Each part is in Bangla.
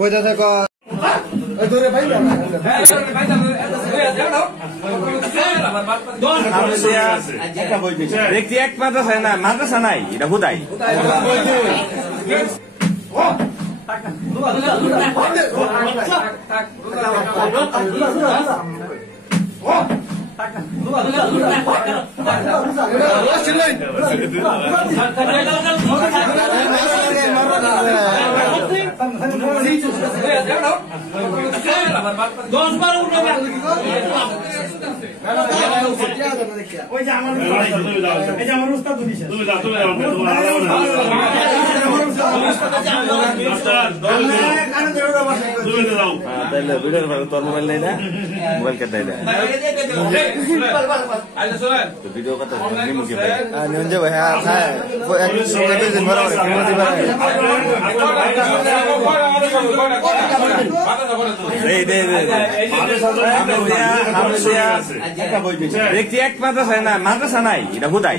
কইতাছে ক দেখছি এক মাদ্রাসা না মাদ্রাসা নাই এটা হুদাই তোর মোবাইল নেই না মোবাইল কেটে না ভিডিও কথা দেখছি এক মাদ্রাসা না মাদ্রাসা নাই এটা হুদাই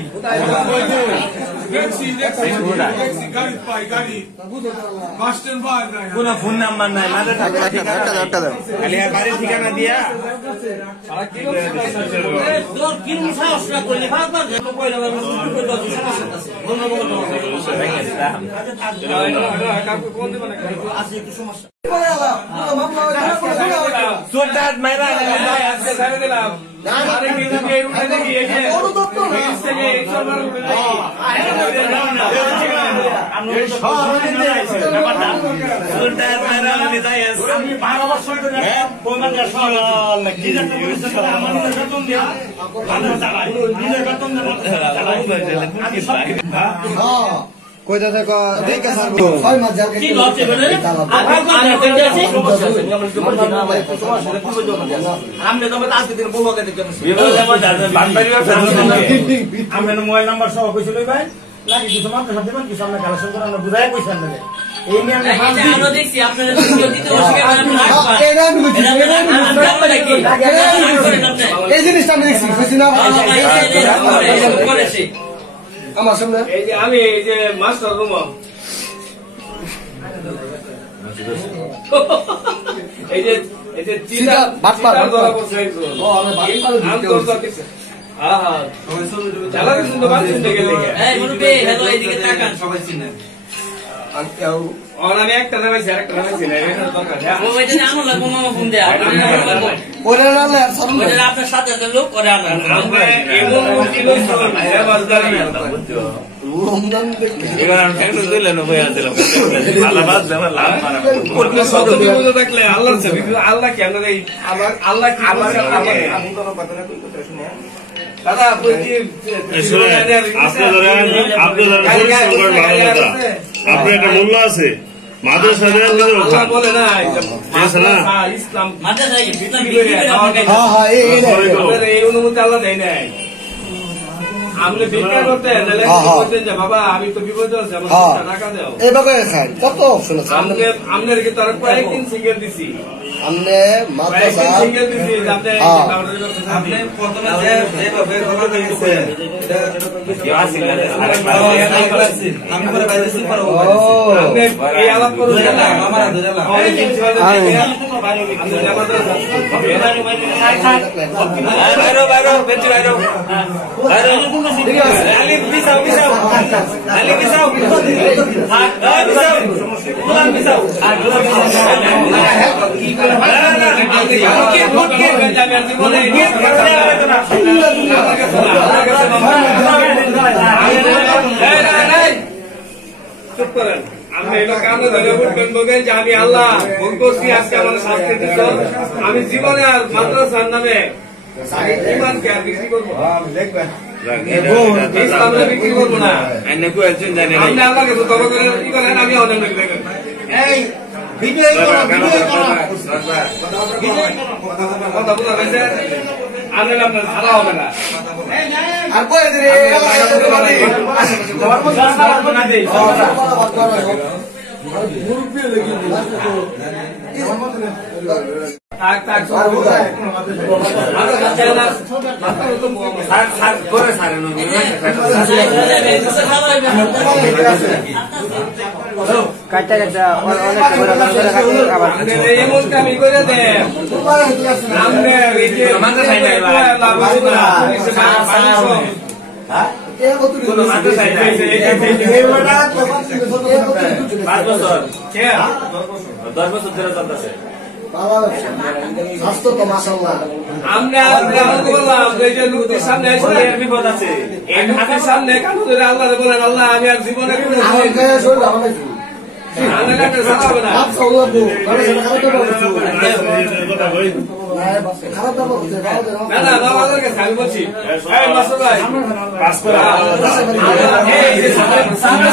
কোন ফোন নাম্বার নাই বাড়ির ঠিকানা দিয়া কইতাছে ক দেখে স্যার কি লজ্জা করে আমনে তো আজকে দিন বলবো কেন আমরা মোবাইল নাম্বার সহ কইছিল ভাই লাগি কিছু মাত্র সাথে কি সামনে কালেকশন করে আমরা বুঝাই কইছেন না এই নিয়ে আমরা আমরা দেখছি আপনারা ভিডিও দিতে অস্বীকার করেন এই জিনিসটা আমি দেখছি বুঝছি না আমার সামনে এই যে আমি এই যে মাস্টার রুম এই যে চিন্তা ধরা পড়ছে আমি একটা নামাইছি আরেকটা নামাইছি আপনার সাথে লোক করে আল্লাহ কেন আল্লাহ দাদা আপনার একটা মূল্য আছে মাদ্রাসা বলে না ইসলাম এই অনুমতি আল্লাহ দেয় নাই আপনি ভিক্ষা করতেন যে বাবা আমি তো বিপদ আছে আমার টাকা দাও এইভাবে খাই কত অপশন আছে আপনার কি তার কয়েকদিন সিঙ্গেল দিছি আমনে মাদ্রাসা সিঙ্গেল দিছি আপনি প্রথমে যেভাবে কথা কইছেন আমি পরে বাইরে সিল পারো আপনি এই আলাপ করুন না আমার ধরেলা অনেক কিছু আছে বাইরে বাইরে বেঁচে বাইরে আলি বিসাও বিসাও আলি বিসাও থাক বিসাও গোলাম বিসাও আর গোলাম কি করে চুপ করেন আমি এটা কানে ধরে উঠবেন বলবেন যে আমি আল্লাহ ভুল করছি আজকে আমার শাস্তি দিচ্ছ আমি জীবনে আর মাদ্রাসার নামে ইমানকে আর বিক্রি করবো ইসলামকে বিক্রি করবো না আপনি আল্লাহকে তো তবা করে কি করেন আমি অনেক দেখেন এই ভিডিও কথা বলা হয়েছে আনলে আপনার ছাড়া হবে না আর কই রে থাক থাক করে কাটা কাটা অনেক করে আবার এমন কামি করে দেন আমনে এই যে মাদ্রাসায় নাই ভাই। কোনো মাদ্রাসায় নাই। 5 বছর কে 10 বছর ধরে চলতেছে। স্বাস্থ্য তো মাশাআল্লাহ আমনে বললাম যে এই যে লোকটির সামনে এসে এর বিপদ আছে। এই লোকটির সামনে কান ধরে আল্লাহ বলেন আল্লাহ আমি আর জীবনে কোনো আমার গায়ে শরীর আমার নাকি আল্লাহ কাছে সালাবে না। আপ সাউলা বো মানে সেটা খারাপ দাও কথা কই খারাপ দাও হচ্ছে না না বাবা আমাদেরকে আমি বলছি এই মাসুদ ভাই পাস করা এই যে সামনে